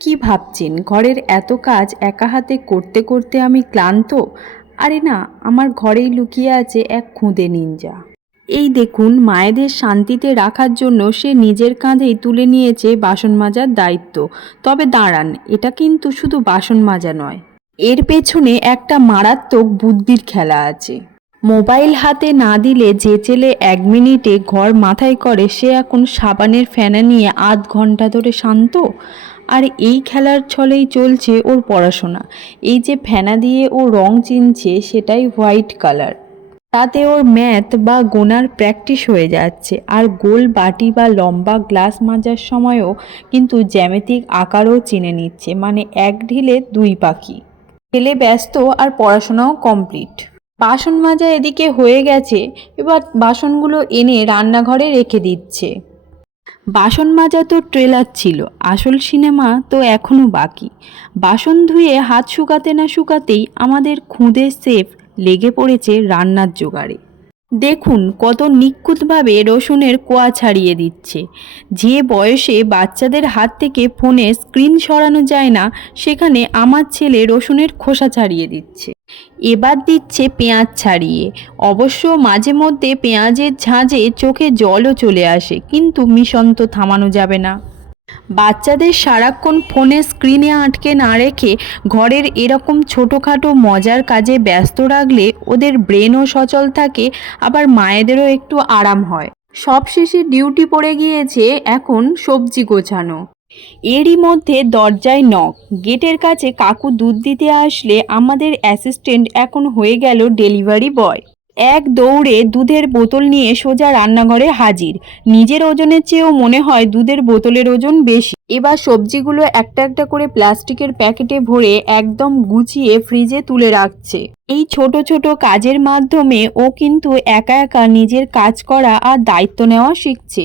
কি ভাবছেন ঘরের এত কাজ একা হাতে করতে করতে আমি ক্লান্ত? আরে না, আমার ঘরেই লুকিয়ে আছে এক খুদে নিনজা। এই দেখুন, মায়েদের শান্তিতে রাখার জন্য সে নিজের কাঁধেই তুলে নিয়েছে বাসন মাজার দায়িত্ব। তবে দাঁড়ান, এটা কিন্তু শুধু বাসন মাজা নয়, এর পেছনে একটা মারাত্মক বুদ্ধির খেলা আছে। মোবাইল হাতে না দিলে যে ছেলে 1 মিনিটে ঘর মাথায় করে, সে এখন সাবানের ফেনা নিয়ে আধ ঘন্টা ধরে শান্ত। আর এই খেলার ছলেই চলছে ওর পড়াশোনা। এই যে ফেনা দিয়ে ও রং চিনছে, সেটাই হোয়াইট কালার। তাতে ওর ম্যাথ বা গোনার প্র্যাকটিস হয়ে যাচ্ছে। আর গোল বাটি বা লম্বা গ্লাস মাজার সময়ও কিন্তু জ্যামিতিক আকারও চিনে নিচ্ছে, মানে এক ঢিলে দুই পাখি। ছেলে ব্যস্ত আর পড়াশোনাও কমপ্লিট। বাসন মাজা এদিকে হয়ে গেছে, এবার বাসনগুলো এনে রান্নাঘরে রেখে দিচ্ছে। বাসন মাজা তো ট্রেলার ছিল, আসল সিনেমা তো এখনো বাকি। বাসন ধুয়ে হাত শুকাতে না শুকাতেই আমাদের খুদে শেফ লেগে পড়েছে রান্নার জোগাড়ে। দেখুন কত নিখুঁতভাবে রসুনের কোয়া ছাড়িয়ে দিচ্ছে। যে বয়সে বাচ্চাদের হাত থেকে ফোনে স্ক্রিন সরানো যায় না, সেখানে আমার ছেলে রসুনের খোসা ছাড়িয়ে দিচ্ছে। এবার দিচ্ছে পেঁয়াজ ছাড়িয়ে। অবশ্য মাঝে মধ্যে পেঁয়াজের ঝাঁঝে চোখে জলও চলে আসে, কিন্তু মিশন তো থামানো যাবে না। বাচ্চাদের সারাক্ষণ ফোনে স্ক্রিনে আটকে না রেখে ঘরের এরকম ছোটোখাটো মজার কাজে ব্যস্ত রাখলে ওদের ব্রেনও সচল থাকে, আবার মায়েদেরও একটু আরাম হয়। সবশেষে ডিউটি পড়ে গিয়েছে এখন সবজি গোছানো। এরই মধ্যে দরজায় নক। গেটের কাছে কাকু দুধ দিতে আসলে আমাদের অ্যাসিস্ট্যান্ট এখন হয়ে গেল ডেলিভারি বয়। এক দৌড়ে দুধের বোতল নিয়ে সোজা রান্নাঘরে হাজির। নিজের ওজনের চেয়েও মনে হয় দুধের বোতলের ওজন বেশি। এবার সবজিগুলো একটা একটা করে প্লাস্টিকের প্যাকেটে ভরে একদম গুছিয়ে ফ্রিজে তুলে রাখছে। এই ছোট ছোট কাজের মাধ্যমে ও কিন্তু একা একা নিজের কাজ করা আর দায়িত্ব নেওয়া শিখছে।